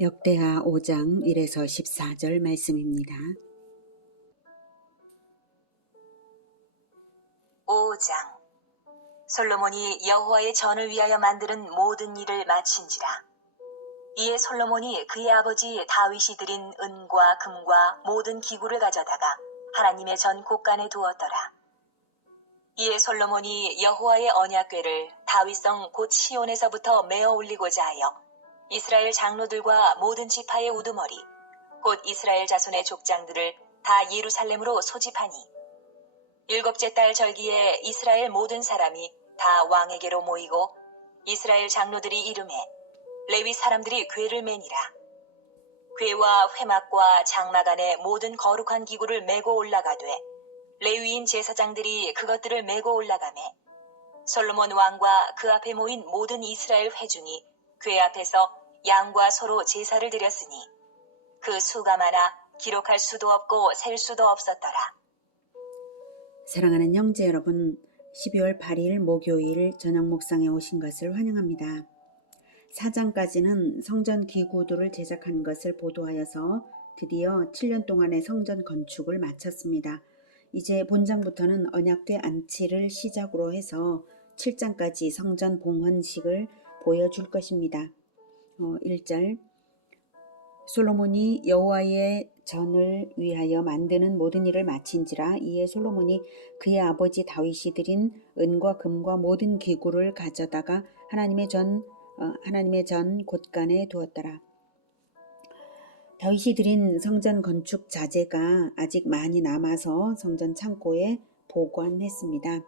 역대하 5장 1에서 14절 말씀입니다. 5장. 솔로몬이 여호와의 전을 위하여 만드는 모든 일을 마친지라. 이에 솔로몬이 그의 아버지 다윗이 드린 은과 금과 모든 기구를 가져다가 하나님의 전 곳간에 두었더라. 이에 솔로몬이 여호와의 언약궤를 다윗성 곧 시온에서부터 메어 올리고자 하여 이스라엘 장로들과 모든 지파의 우두머리 곧 이스라엘 자손의 족장들을 다 예루살렘으로 소집하니, 7째 달 절기에 이스라엘 모든 사람이 다 왕에게로 모이고 이스라엘 장로들이 이름해 레위 사람들이 궤를 매니라. 궤와 회막과 장막 안에 모든 거룩한 기구를 메고 올라가되 레위인 제사장들이 그것들을 메고 올라가매, 솔로몬 왕과 그 앞에 모인 모든 이스라엘 회중이 궤 앞에서 양과 소로 제사를 드렸으니 그 수가 많아 기록할 수도 없고 셀 수도 없었더라. 사랑하는 형제 여러분, 12월 8일 목요일 저녁 묵상에 오신 것을 환영합니다. 4장까지는 성전 기구들을 제작한 것을 보도하여서 드디어 7년 동안의 성전 건축을 마쳤습니다. 이제 본장부터는 언약궤 안치를 시작으로 해서 7장까지 성전 봉헌식을 보여줄 것입니다. 1절. 솔로몬이 여호와의 전을 위하여 만드는 모든 일을 마친지라. 이에 솔로몬이 그의 아버지 다윗이 드린 은과 금과 모든 기구를 가져다가 하나님의 전 곳간에 두었더라. 다윗이 드린 성전 건축 자재가 아직 많이 남아서 성전 창고에 보관했습니다.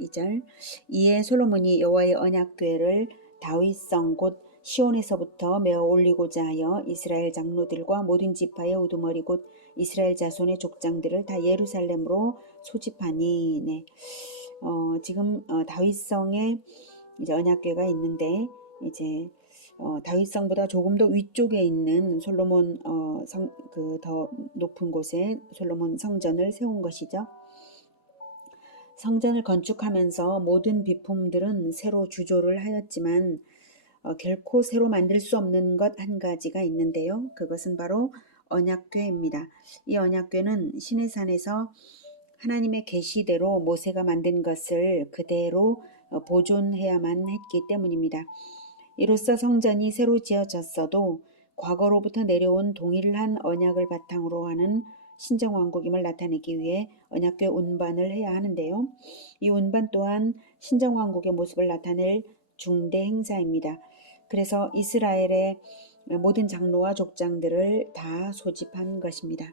2절. 이에 솔로몬이 여호와의 언약궤를 다윗성 곧 시온에서부터 메어 올리고자 하여 이스라엘 장로들과 모든 지파의 우두머리 곧 이스라엘 자손의 족장들을 다 예루살렘으로 소집하니. 지금 다윗성에 이제 언약궤가 있는데, 이제 다윗성보다 조금 더 위쪽에 있는 솔로몬 더 높은 곳에 솔로몬 성전을 세운 것이죠. 성전을 건축하면서 모든 비품들은 새로 주조를 하였지만 결코 새로 만들 수 없는 것 한 가지가 있는데요. 그것은 바로 언약궤입니다. 이 언약궤는 시내산에서 하나님의 계시대로 모세가 만든 것을 그대로 보존해야만 했기 때문입니다. 이로써 성전이 새로 지어졌어도 과거로부터 내려온 동일한 언약을 바탕으로 하는 신정왕국임을 나타내기 위해 언약궤 운반을 해야 하는데요. 이 운반 또한 신정왕국의 모습을 나타낼 중대 행사입니다. 그래서 이스라엘의 모든 장로와 족장들을 다 소집한 것입니다.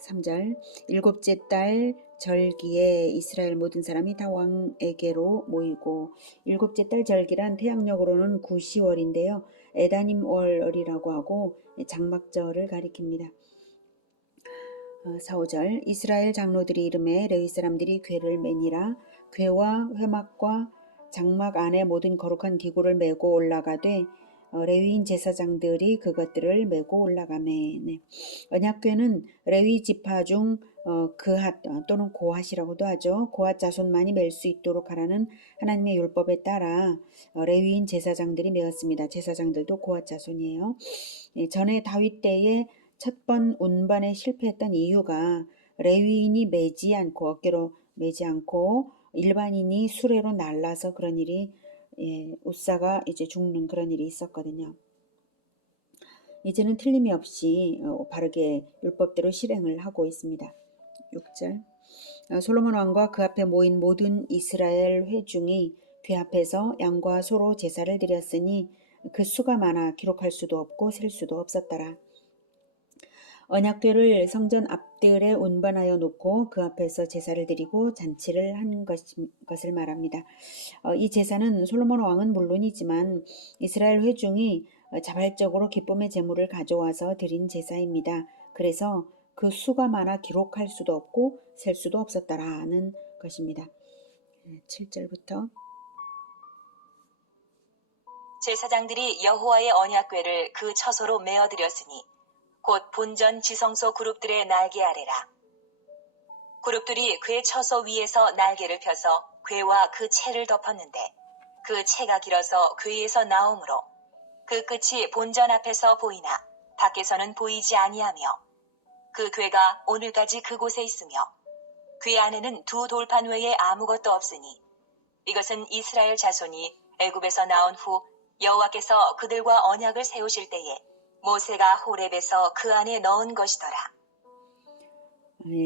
3절. 7째 달 절기에 이스라엘 모든 사람이 다 왕에게로 모이고, 7째 달 절기란 태양력으로는 9시월인데요. 에다님 월이라고 하고 장막절을 가리킵니다. 4, 5절. 이스라엘 장로들이 이름에 레위 사람들이 궤를 매니라. 궤와 회막과 장막 안에 모든 거룩한 기구를 메고 올라가되 레위인 제사장들이 그것들을 메고 올라가매. 언약궤는 레위 지파 중 그핫 또는 고핫이라고도 하죠. 고핫 자손만이 멜 수 있도록 하라는 하나님의 율법에 따라 레위인 제사장들이 메었습니다. 제사장들도 고핫 자손이에요. 전에 다윗 때에 첫 번 운반에 실패했던 이유가 레위인이 매지 않고 어깨로 매지 않고 일반인이 수레로 날라서 그런 일이 우사가 이제 죽는 그런 일이 있었거든요. 이제는 틀림이 없이 바르게 율법대로 실행을 하고 있습니다. 6절. 솔로몬 왕과 그 앞에 모인 모든 이스라엘 회중이 궤 앞에서 양과 소로 제사를 드렸으니 그 수가 많아 기록할 수도 없고 셀 수도 없었더라. 언약궤를 성전 앞뜰에 운반하여 놓고 그 앞에서 제사를 드리고 잔치를 한 것을 말합니다. 이 제사는 솔로몬 왕은 물론이지만 이스라엘 회중이 자발적으로 기쁨의 제물을 가져와서 드린 제사입니다. 그래서 그 수가 많아 기록할 수도 없고 셀 수도 없었다라는 것입니다. 7절부터. 제사장들이 여호와의 언약궤를 그 처소로 메어드렸으니 곧 본전 지성소 그룹들의 날개 아래라. 그룹들이 궤 처소 위에서 날개를 펴서 궤와 그 채를 덮었는데 그 채가 길어서 궤에서 나오므로 그 끝이 본전 앞에서 보이나 밖에서는 보이지 아니하며 그 궤가 오늘까지 그곳에 있으며 궤 안에는 두 돌판 외에 아무것도 없으니 이것은 이스라엘 자손이 애굽에서 나온 후 여호와께서 그들과 언약을 세우실 때에 모세가 호렙에서 그 안에 넣은 것이더라.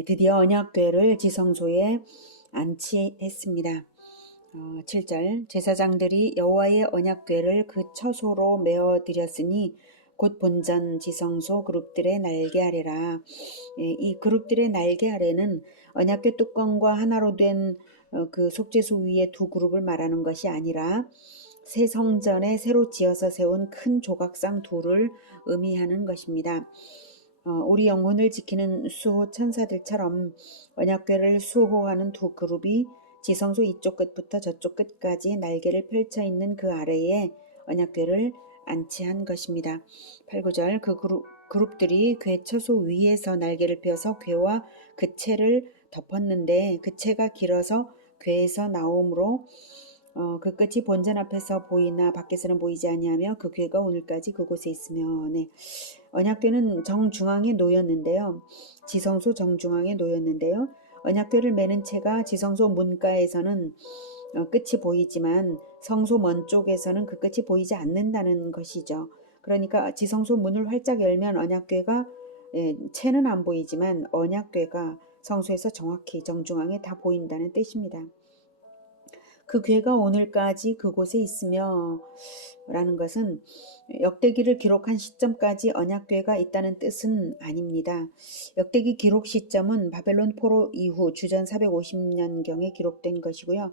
드디어 언약궤를 지성소에 안치했습니다. 7절 제사장들이 여호와의 언약궤를 그 처소로 메어 드렸으니 곧 본전 지성소 그룹들의 날개 아래라. 이 그룹들의 날개 아래는 언약궤 뚜껑과 하나로 된 그 속죄소 위에 두 그룹을 말하는 것이 아니라 새 성전에 새로 지어서 세운 큰 조각상 둘을 의미하는 것입니다. 우리 영혼을 지키는 수호 천사들처럼 언약궤를 수호하는 두 그룹이 지성소 이쪽 끝부터 저쪽 끝까지 날개를 펼쳐 있는 그 아래에 언약궤를 안치한 것입니다. 8, 9절 그 그룹들이 궤 처소 위에서 날개를 펴서 궤와 그 채를 덮었는데 그 채가 길어서 궤에서 나오므로 그 끝이 본전 앞에서 보이나 밖에서는 보이지 아니하며 그 궤가 오늘까지 그곳에 있으며. 언약궤는 정중앙에 놓였는데요. 지성소 정중앙에 놓였는데요. 언약궤를 매는 채가 지성소 문가에서는 끝이 보이지만 성소 먼 쪽에서는 그 끝이 보이지 않는다는 것이죠. 그러니까 지성소 문을 활짝 열면 언약궤가 채는 안 보이지만 언약궤가 성소에서 정확히 정중앙에 다 보인다는 뜻입니다. 그 궤가 오늘까지 그곳에 있으며 라는 것은 역대기를 기록한 시점까지 언약궤가 있다는 뜻은 아닙니다. 역대기 기록 시점은 바벨론 포로 이후 주전 450년경에 기록된 것이고요.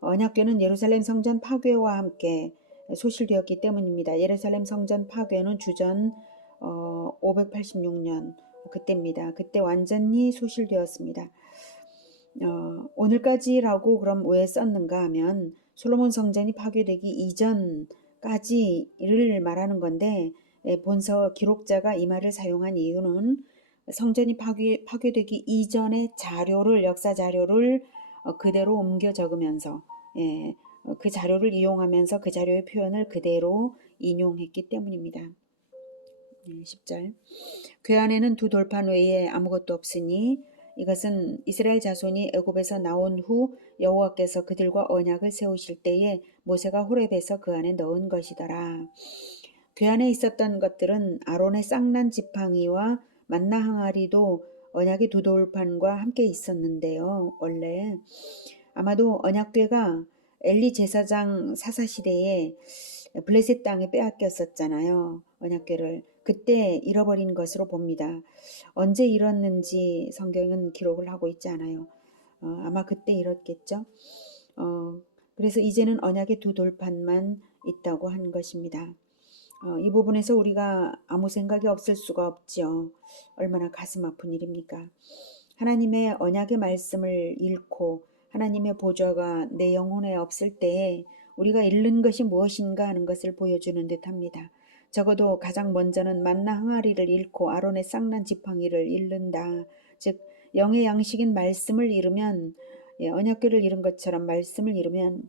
언약궤는 예루살렘 성전 파괴와 함께 소실되었기 때문입니다. 예루살렘 성전 파괴는 주전 586년 그때입니다. 그때 완전히 소실되었습니다. 오늘까지라고 그럼 왜 썼는가 하면 솔로몬 성전이 파괴되기 이전까지를 말하는 건데 본서 기록자가 이 말을 사용한 이유는 성전이 파괴되기 이전의 자료를 역사 자료를 그대로 옮겨 적으면서 그 자료를 이용하면서 그 자료의 표현을 그대로 인용했기 때문입니다. 10절 궤 안에는 두 돌판 외에 아무것도 없으니 이것은 이스라엘 자손이 애굽에서 나온 후 여호와께서 그들과 언약을 세우실 때에 모세가 호렙에서 그 안에 넣은 것이더라. 궤 안에 있었던 것들은 아론의 쌍난 지팡이와 만나 항아리도 언약의 두 돌판과 함께 있었는데요. 원래 아마도 언약궤가 엘리 제사장 사사 시대에 블레셋 땅에 빼앗겼었잖아요. 언약궤를 그때 잃어버린 것으로 봅니다. 언제 잃었는지 성경은 기록을 하고 있지 않아요. 아마 그때 잃었겠죠. 그래서 이제는 언약의 두 돌판만 있다고 한 것입니다. 이 부분에서 우리가 아무 생각이 없을 수가 없죠. 얼마나 가슴 아픈 일입니까? 하나님의 언약의 말씀을 잃고 하나님의 보좌가 내 영혼에 없을 때에 우리가 잃는 것이 무엇인가 하는 것을 보여주는 듯합니다. 적어도 가장 먼저는 만나 항아리를 잃고 아론의 쌍난 지팡이를 잃는다. 즉 영의 양식인 말씀을 잃으면 언약궤를 잃은 것처럼 말씀을 잃으면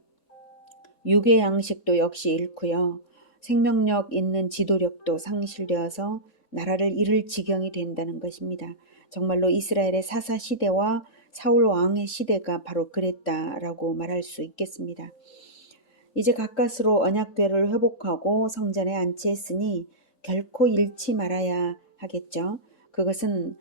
육의 양식도 역시 잃고요. 생명력 있는 지도력도 상실되어서 나라를 잃을 지경이 된다는 것입니다. 정말로 이스라엘의 사사 시대와 사울 왕의 시대가 바로 그랬다라고 말할 수 있겠습니다. 이제 가까스로 언약궤를 회복하고 성전에 안치했으니 결코 잃지 말아야 하겠죠. 그것은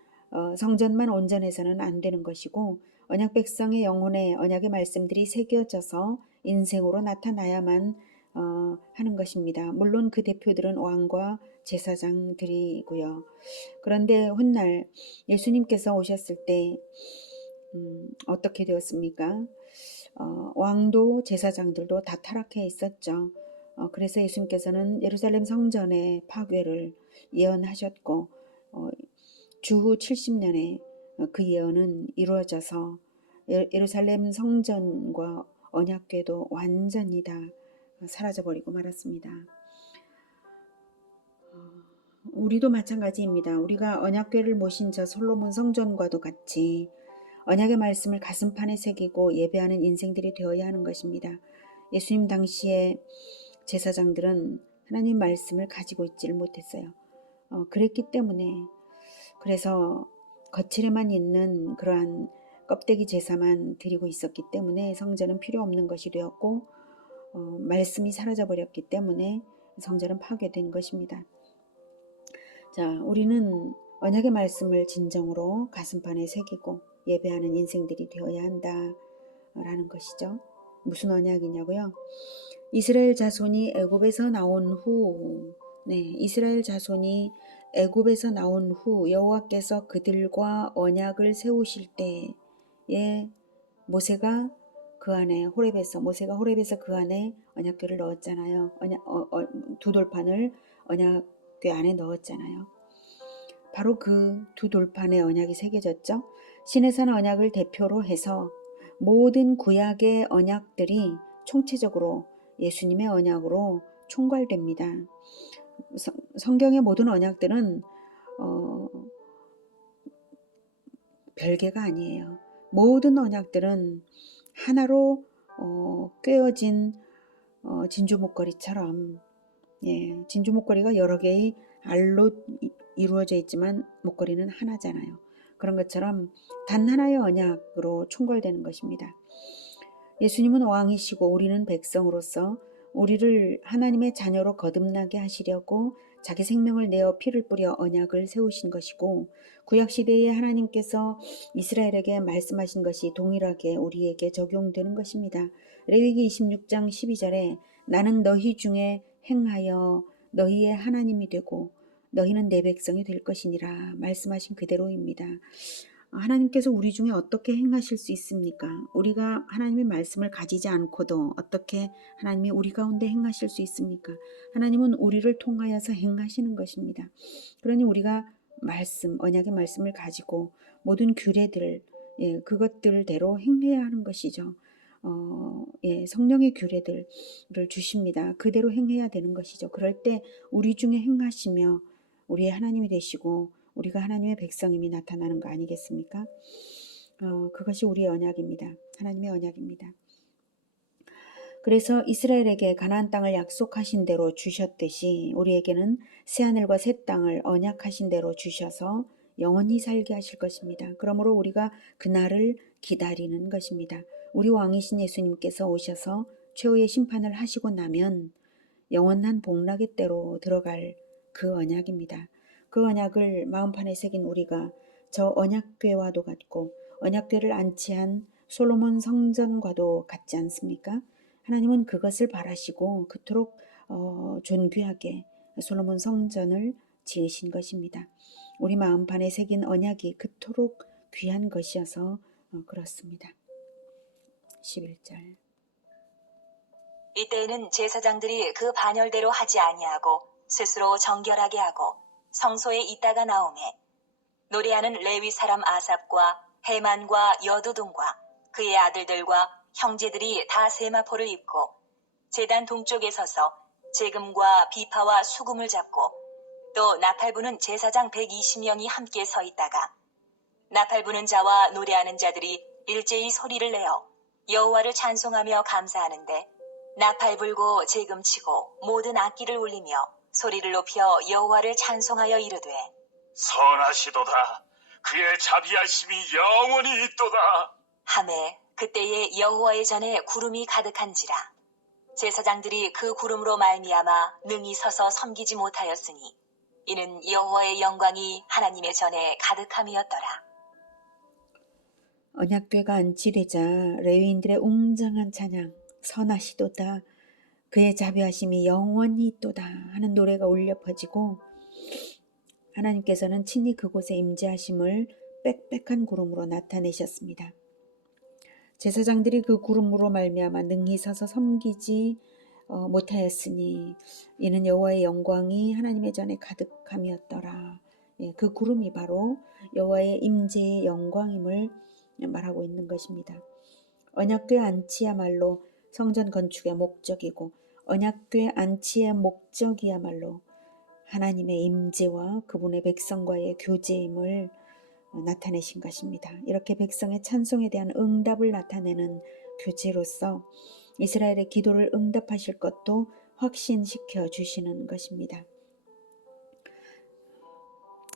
성전만 온전해서는 안 되는 것이고 언약 백성의 영혼에 언약의 말씀들이 새겨져서 인생으로 나타나야만 하는 것입니다. 물론 그 대표들은 왕과 제사장들이고요. 그런데 훗날 예수님께서 오셨을 때 어떻게 되었습니까? 왕도 제사장들도 다 타락해 있었죠. 그래서 예수님께서는 예루살렘 성전의 파괴를 예언하셨고 주후 70년에 그 예언은 이루어져서 예루살렘 성전과 언약궤도 완전히 다 사라져버리고 말았습니다. 우리도 마찬가지입니다. 우리가 언약궤를 모신 저 솔로몬 성전과도 같이 언약의 말씀을 가슴판에 새기고 예배하는 인생들이 되어야 하는 것입니다. 예수님 당시에 제사장들은 하나님 말씀을 가지고 있지를 못했어요. 그랬기 때문에 그래서 거칠에만 있는 그러한 껍데기 제사만 드리고 있었기 때문에 성전은 필요 없는 것이 되었고 말씀이 사라져 버렸기 때문에 성전은 파괴된 것입니다. 자, 우리는 언약의 말씀을 진정으로 가슴판에 새기고 예배하는 인생들이 되어야 한다라는 것이죠. 무슨 언약이냐고요? 이스라엘 자손이 애굽에서 나온 후, 이스라엘 자손이 애굽에서 나온 후 여호와께서 그들과 언약을 세우실 때에 모세가 모세가 호렙에서 그 안에 언약궤를 넣었잖아요. 두 돌판을 언약궤 안에 넣었잖아요. 바로 그 두 돌판에 언약이 새겨졌죠. 시내산 언약을 대표로 해서 모든 구약의 언약들이 총체적으로 예수님의 언약으로 총괄됩니다. 성경의 모든 언약들은 별개가 아니에요. 모든 언약들은 하나로 꿰어진 진주 목걸이처럼, 진주 목걸이가 여러 개의 알로 이루어져 있지만 목걸이는 하나잖아요. 그런 것처럼 단 하나의 언약으로 총괄되는 것입니다. 예수님은 왕이시고 우리는 백성으로서 우리를 하나님의 자녀로 거듭나게 하시려고 자기 생명을 내어 피를 뿌려 언약을 세우신 것이고, 구약시대에 하나님께서 이스라엘에게 말씀하신 것이 동일하게 우리에게 적용되는 것입니다. 레위기 26장 12절에 나는 너희 중에 행하여 너희의 하나님이 되고 너희는 내 백성이 될 것이니라 말씀하신 그대로입니다. 하나님께서 우리 중에 어떻게 행하실 수 있습니까? 우리가 하나님의 말씀을 가지지 않고도 어떻게 하나님이 우리 가운데 행하실 수 있습니까? 하나님은 우리를 통하여서 행하시는 것입니다. 그러니 우리가 언약의 말씀을 가지고 모든 규례들, 그것들대로 행해야 하는 것이죠. 성령의 규례들을 주십니다. 그대로 행해야 되는 것이죠. 그럴 때 우리 중에 행하시며 우리의 하나님이 되시고 우리가 하나님의 백성임이 나타나는 거 아니겠습니까? 그것이 우리의 언약입니다. 하나님의 언약입니다. 그래서 이스라엘에게 가나안 땅을 약속하신 대로 주셨듯이 우리에게는 새하늘과 새 땅을 언약하신 대로 주셔서 영원히 살게 하실 것입니다. 그러므로 우리가 그날을 기다리는 것입니다. 우리 왕이신 예수님께서 오셔서 최후의 심판을 하시고 나면 영원한 복락의 때로 들어갈 그 언약입니다. 그 언약을 마음판에 새긴 우리가 저 언약궤와도 같고 언약궤를 안치한 솔로몬 성전과도 같지 않습니까? 하나님은 그것을 바라시고 그토록 존귀하게 솔로몬 성전을 지으신 것입니다. 우리 마음판에 새긴 언약이 그토록 귀한 것이어서 그렇습니다. 11절. 이때에는 제사장들이 그 반열대로 하지 아니하고 스스로 정결하게 하고 성소에 있다가 나오매 노래하는 레위 사람 아삽과 헤만과 여두둔과 그의 아들들과 형제들이 다 세마포를 입고 제단 동쪽에 서서 재금과 비파와 수금을 잡고 또 나팔 부는 제사장 120명이 함께 서 있다가 나팔 부는 자와 노래하는 자들이 일제히 소리를 내어 여호와를 찬송하며 감사하는데 나팔 불고 재금 치고 모든 악기를 울리며 소리를 높여 여호와를 찬송하여 이르되 선하시도다. 그의 자비하심이 영원히 있도다. 하매 그때에 여호와의 전에 구름이 가득한지라 제사장들이 그 구름으로 말미암아 능히 서서 섬기지 못하였으니 이는 여호와의 영광이 하나님의 전에 가득함이었더라. 언약궤가 안치되자 레위인들의 웅장한 찬양, 선하시도다, 그의 자비하심이 영원히 있도다 하는 노래가 울려 퍼지고 하나님께서는 친히 그곳에 임재하심을 빽빽한 구름으로 나타내셨습니다. 제사장들이 그 구름으로 말미암아 능히 서서 섬기지 못하였으니 이는 여호와의 영광이 하나님의 전에 가득함이었더라. 그 구름이 바로 여호와의 임재의 영광임을 말하고 있는 것입니다. 언약궤 안치야말로 성전 건축의 목적이고 언약궤 안치의 목적이야말로 하나님의 임재와 그분의 백성과의 교제임을 나타내신 것입니다. 이렇게 백성의 찬송에 대한 응답을 나타내는 교제로서 이스라엘의 기도를 응답하실 것도 확신시켜 주시는 것입니다.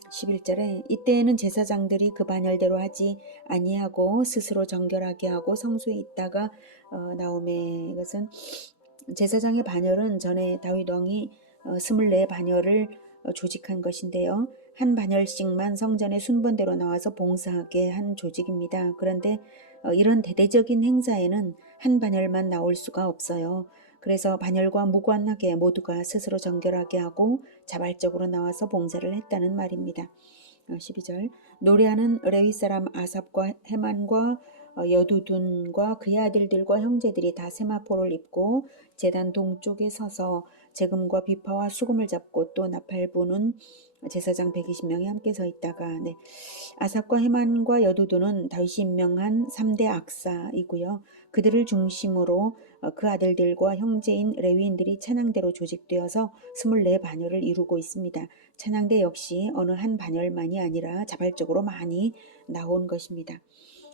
11절에 이때에는 제사장들이 그 반열대로 하지 아니하고 스스로 정결하게 하고 성소에 있다가 나오매. 이것은 제사장의 반열은 전에 다윗 왕이 24 반열을 조직한 것인데요. 한 반열씩만 성전의 순번대로 나와서 봉사하게 한 조직입니다. 그런데 이런 대대적인 행사에는 한 반열만 나올 수가 없어요. 그래서 반열과 무관하게 모두가 스스로 정결하게 하고 자발적으로 나와서 봉사를 했다는 말입니다. 12절 노래하는 레위 사람 아삽과 헤만과 여두둔과 그의 아들들과 형제들이 다 세마포를 입고 제단 동쪽에 서서 재금과 비파와 수금을 잡고 또 나팔 부는 제사장 120명이 함께 서 있다가 아삽과 헤만과 여두둔은 다윗이 임명한 3대 악사이고요. 그들을 중심으로 그 아들들과 형제인 레위인들이 찬양대로 조직되어서 24 반열을 이루고 있습니다. 찬양대 역시 어느 한 반열만이 아니라 자발적으로 많이 나온 것입니다.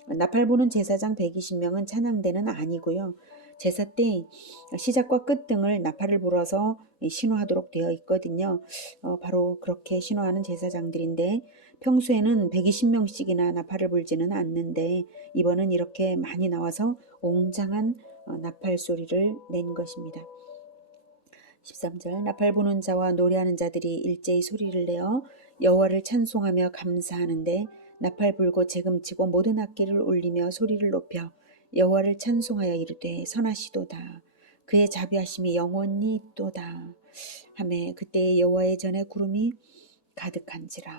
나팔 부는 제사장 120명은 찬양대는 아니고요. 제사 때 시작과 끝 등을 나팔을 불어서 신호하도록 되어 있거든요. 바로 그렇게 신호하는 제사장들인데 평소에는 120명씩이나 나팔을 불지는 않는데 이번은 이렇게 많이 나와서 웅장한 나팔 소리를 낸 것입니다. 13절 나팔 부는 자와 노래하는 자들이 일제히 소리를 내어 여호와를 찬송하며 감사하는데 나팔 불고 재금치고 모든 악기를 울리며 소리를 높여 여호와를 찬송하여 이르되 선하시도다. 그의 자비하심이 영원히 있도다. 하매 그때 여호와의 전에 구름이 가득한지라.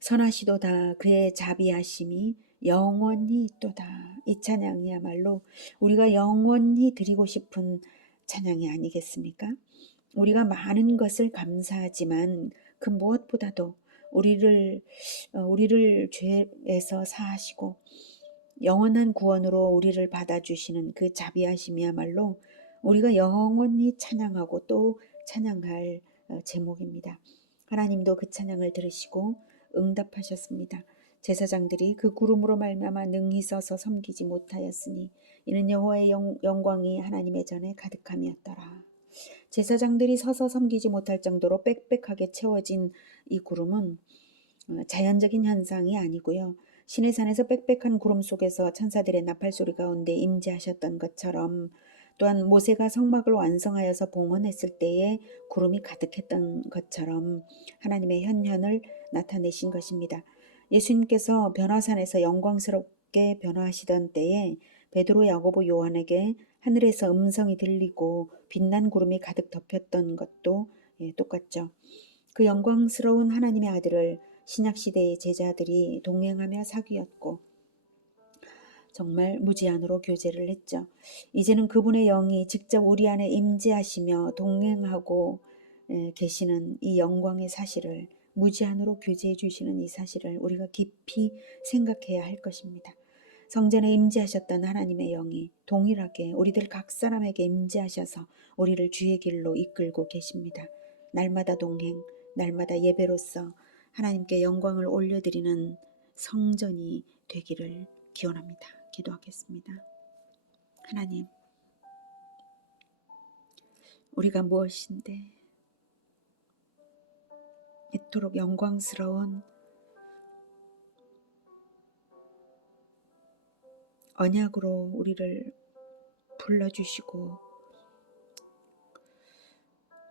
선하시도다. 그의 자비하심이 영원히 있도다. 이 찬양이야말로 우리가 영원히 드리고 싶은 찬양이 아니겠습니까? 우리가 많은 것을 감사하지만 그 무엇보다도 우리를 죄에서 사하시고 영원한 구원으로 우리를 받아주시는 그 자비하심이야말로 우리가 영원히 찬양하고 또 찬양할 제목입니다. 하나님도 그 찬양을 들으시고 응답하셨습니다. 제사장들이 그 구름으로 말미암아 능히 서서 섬기지 못하였으니 이는 여호와의 영광이 하나님의 전에 가득함이었더라. 제사장들이 서서 섬기지 못할 정도로 빽빽하게 채워진 이 구름은 자연적인 현상이 아니고요. 신의 산에서 빽빽한 구름 속에서 천사들의 나팔 소리 가운데 임재하셨던 것처럼 또한 모세가 성막을 완성하여서 봉헌했을 때에 구름이 가득했던 것처럼 하나님의 현현을 나타내신 것입니다. 예수님께서 변화산에서 영광스럽게 변화하시던 때에 베드로, 야고보, 요한에게 하늘에서 음성이 들리고 빛난 구름이 가득 덮였던 것도 똑같죠. 그 영광스러운 하나님의 아들을 신약시대의 제자들이 동행하며 사귀었고 정말 무제한으로 교제를 했죠. 이제는 그분의 영이 직접 우리 안에 임재하시며 동행하고 계시는 이 영광의 사실을 무제한으로 교제해 주시는 이 사실을 우리가 깊이 생각해야 할 것입니다. 성전에 임재하셨던 하나님의 영이 동일하게 우리들 각 사람에게 임재하셔서 우리를 주의 길로 이끌고 계십니다. 날마다 동행, 날마다 예배로서 하나님께 영광을 올려드리는 성전이 되기를 기원합니다. 기도하겠습니다. 하나님, 우리가 무엇인데 이토록 영광스러운 언약으로 우리를 불러주시고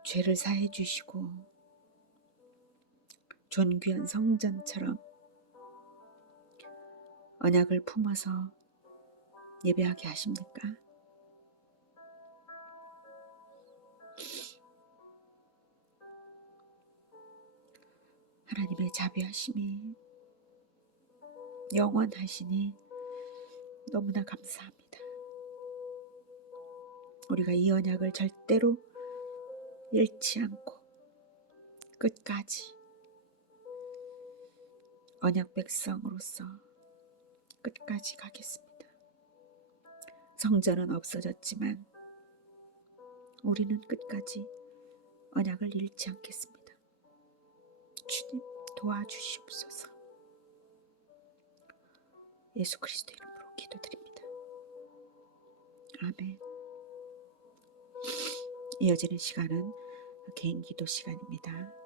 죄를 사해 주시고 존귀한 성전처럼 언약을 품어서 예배하게 하십니까? 하나님의 자비하심이 영원하시니 너무나 감사합니다. 우리가 이 언약을 절대로 잃지 않고 끝까지 언약 백성으로서 끝까지 가겠습니다. 성전은 없어졌지만 우리는 끝까지 언약을 잃지 않겠습니다. 주님 도와주시옵소서. 예수 그리스도 이름으로 기도드립니다. 아멘. 이어지는 시간은 개인 기도 시간입니다.